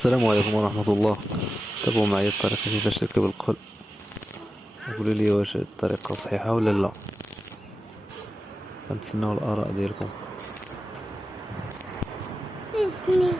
السلام عليكم ورحمة الله. تابعوا معي الطريقة كيفاش تركب القفل، وقولوا لي واش الطريقة صحيحة ولا لا. غنتسناو الآراء ديالكم. اسمي